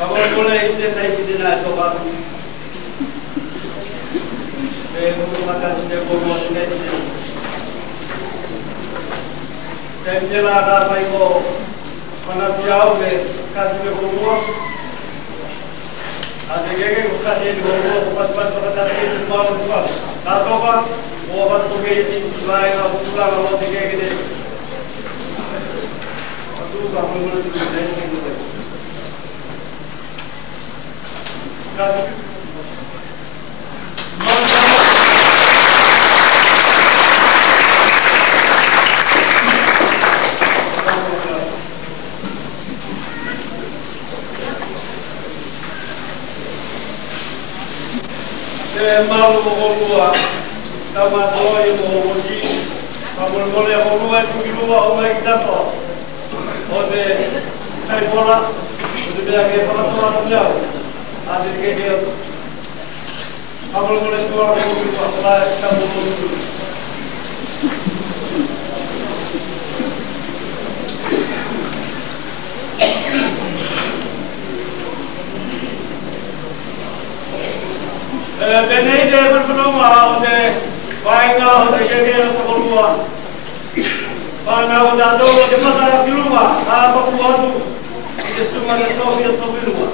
Agora boleh saya naik di dalam tobat. Saya makan sendiri boleh naik di. Dan jelas ada baiko mana jauh le kasih boleh. Ada gege kasih boleh pas-pas kasih semua semua. Tahu apa? Obat tuge ini selain aku pulang kalau tiga gede. Aduh kamu boleh tuge ini. Malu boleh, kamu soalnya mau sih, kamu boleh boleh pergi luar, boleh kita tu, boleh naik bola, boleh berjaga bola soal jauh, ada kerja, kamu boleh keluar pergi luar, boleh kamu boleh. Benai dia berpenuh oleh baiklah oleh kerja terkeluar. Karena sudah tahu jemaah di rumah, apa buat tu? Itu semua tahu dia tahu di rumah.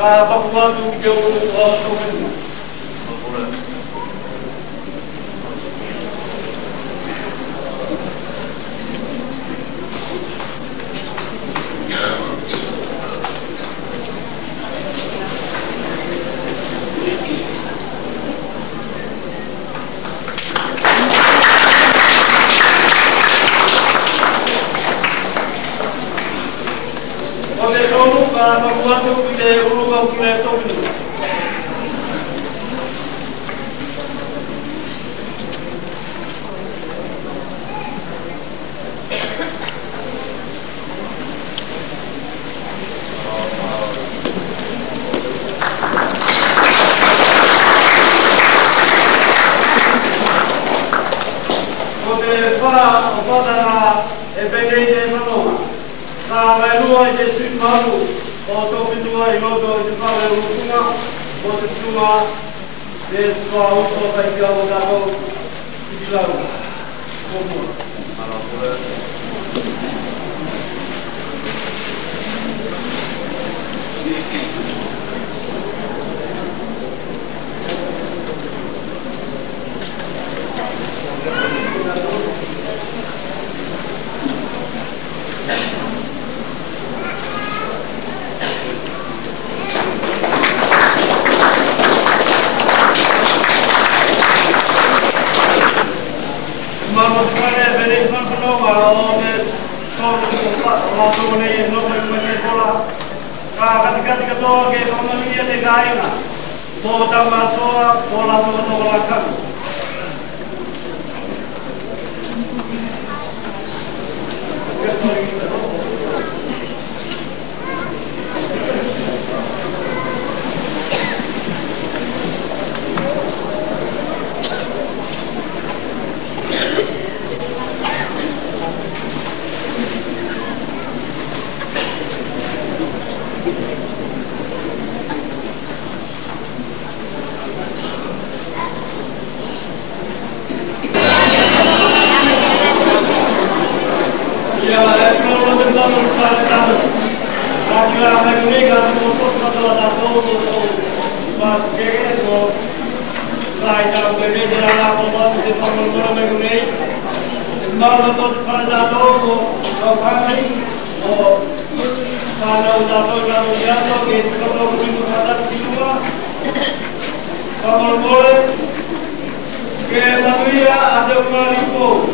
Apa buat tu jauh tu kan? Que la vida hace un marico